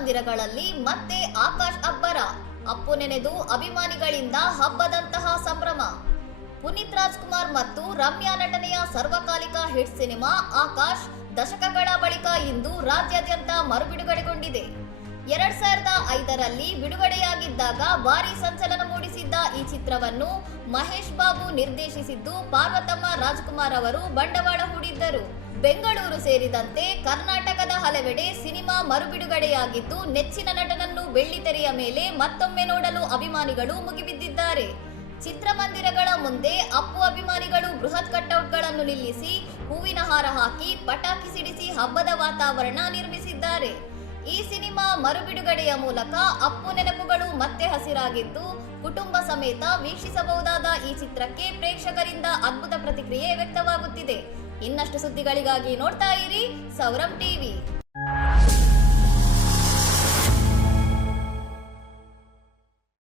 ಚಿತ್ರಮಂದಿರಗಳಲ್ಲಿ ಮತ್ತೆ ಆಕಾಶ್ ಅಬ್ಬರ. ಅಪ್ಪು ನೆನೆದು ಅಭಿಮಾನಿಗಳಿಂದ ಹಬ್ಬದಂತಹ ಸಂಭ್ರಮ. ಪುನೀತ್ ರಾಜ್ಕುಮಾರ್ ಮತ್ತು ರಮ್ಯಾ ನಟನೆಯ ಸರ್ವಕಾಲಿಕ ಹಿಟ್ ಸಿನಿಮಾ ಆಕಾಶ್ ದಶಕಗಳ ಬಳಿಕ ಇಂದು ರಾಜ್ಯಾದ್ಯಂತ ಮರುಬಿಡುಗಡೆಗೊಂಡಿದೆ. 2005ರಲ್ಲಿ ಬಿಡುಗಡೆಯಾಗಿದ್ದಾಗ ಭಾರೀ ಸಂಚಲನ ಮೂಡಿಸಿದ್ದ ಈ ಚಿತ್ರವನ್ನು ಮಹೇಶ್ ಬಾಬು ನಿರ್ದೇಶಿಸಿದ್ದು, ಪಾರ್ವತಮ್ಮ ರಾಜ್ಕುಮಾರ್ ಅವರು ಬಂಡವಾಳ ಹೂಡಿದ್ದರು. ಬೆಂಗಳೂರು ಸೇರಿದಂತೆ ಕರ್ನಾಟಕದ ಹಲವೆಡೆ ಸಿನಿಮಾ ಮರುಬಿಡುಗಡೆಯಾಗಿದ್ದು, ನೆಚ್ಚಿನ ನಟನನ್ನು ಬೆಳ್ಳಿತೆರೆಯ ಮೇಲೆ ಮತ್ತೊಮ್ಮೆ ನೋಡಲು ಅಭಿಮಾನಿಗಳು ಮುಗಿಬಿದ್ದಿದ್ದಾರೆ. ಚಿತ್ರಮಂದಿರಗಳ ಮುಂದೆ ಅಪ್ಪು ಅಭಿಮಾನಿಗಳು ಬೃಹತ್ ಕಟೌಟ್ಗಳನ್ನು ನಿಲ್ಲಿಸಿ ಹೂವಿನ ಹಾರ ಹಾಕಿ ಪಟಾಕಿ ಸಿಡಿಸಿ ಹಬ್ಬದ ವಾತಾವರಣ ನಿರ್ಮಿಸಿದ್ದಾರೆ. ಈ ಸಿನಿಮಾ ಮರುಬಿಡುಗಡೆಯ ಮೂಲಕ ಅಪ್ಪು ನೆನಪುಗಳು ಮತ್ತೆ ಹಸಿರಾಗಿದ್ದು, ಕುಟುಂಬ ಸಮೇತ ವೀಕ್ಷಿಸಬಹುದಾದ ಈ ಚಿತ್ರಕ್ಕೆ ಪ್ರೇಕ್ಷಕರಿಂದ ಅದ್ಭುತ ಪ್ರತಿಕ್ರಿಯೆ ವ್ಯಕ್ತವಾಗುತ್ತಿದೆ. ಇನ್ನಷ್ಟು ಸುದ್ದಿಗಳಿಗಾಗಿ ನೋಡ್ತಾ ಇರಿ ಸೌರಂ ಟಿವಿ.